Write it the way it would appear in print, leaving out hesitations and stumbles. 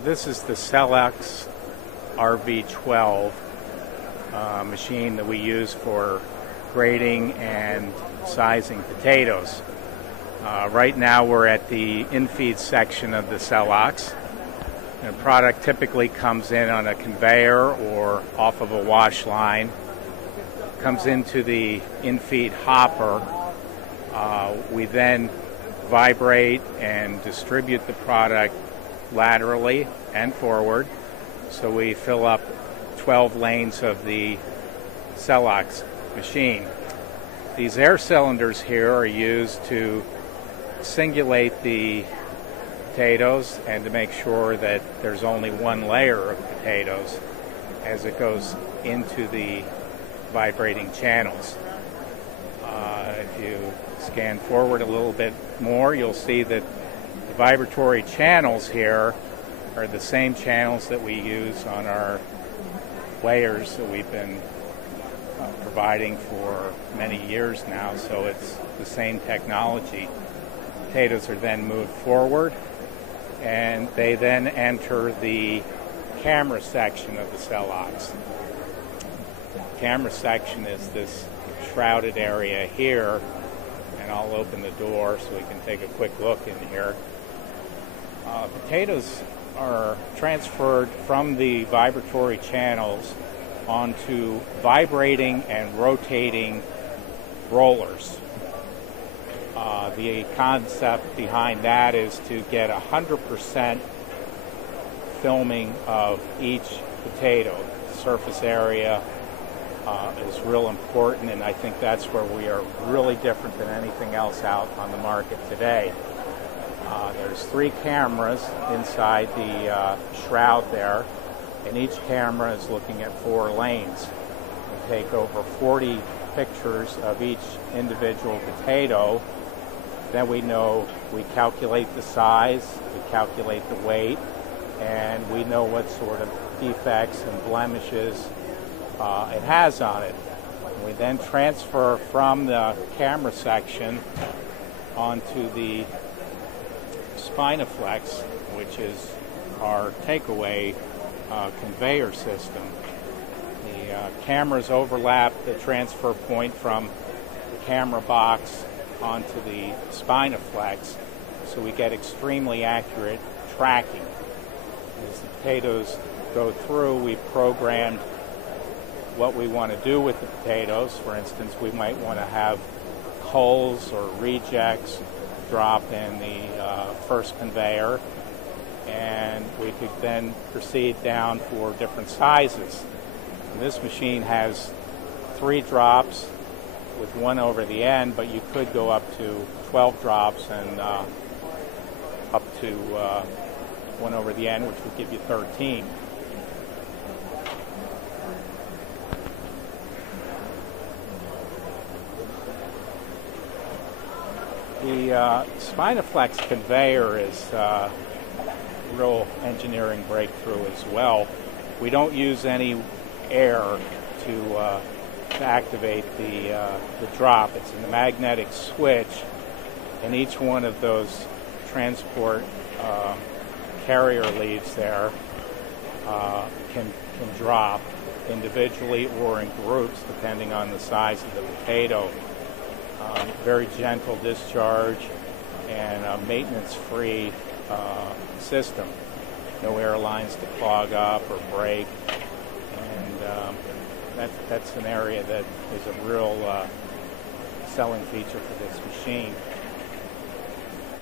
This is the Celox RV12 machine that we use for grading and sizing potatoes. Right now we're at the in-feed section of the Celox. The product typically comes in on a conveyor or off of a wash line. Comes into the in-feed hopper. We then vibrate and distribute the product laterally and forward, so we fill up 12 lanes of the Celox machine. These air cylinders here are used to singulate the potatoes and to make sure that there's only one layer of potatoes as it goes into the vibrating channels. If you scan forward a little bit more, you'll see that the vibratory channels here are the same channels that we use on our weighers that we've been providing for many years now, so it's the same technology. Potatoes are then moved forward and they then enter the camera section of the Celox. The camera section is this shrouded area here, and I'll open the door so we can take a quick look in here. Potatoes are transferred from the vibratory channels onto vibrating and rotating rollers. The concept behind that is to get 100% filming of each potato. Surface area is real important, and I think that's where we are really different than anything else out on the market today. There's 3 cameras inside the shroud there, and each camera is looking at 4 lanes. We take over 40 pictures of each individual potato. Then we calculate the size, we calculate the weight, and we know what sort of defects and blemishes it has on it. And we then transfer from the camera section onto the Spinaflex, which is our takeaway conveyor system. The cameras overlap the transfer point from the camera box onto the Spinaflex, so we get extremely accurate tracking. As the potatoes go through, we programmed what we want to do with the potatoes. For instance, we might want to have hulls or rejects drop in the first conveyor, and we could then proceed down for different sizes. And this machine has 3 drops with 1 over the end, but you could go up to 12 drops and up to 1 over the end, which would give you 13. The Spinaflex conveyor is a real engineering breakthrough as well. We don't use any air to activate the drop. It's a magnetic switch, and each one of those transport carrier leads there can drop individually or in groups depending on the size of the potato. Very gentle discharge and a maintenance-free system. No air lines to clog up or break, and that's an area that is a real selling feature for this machine.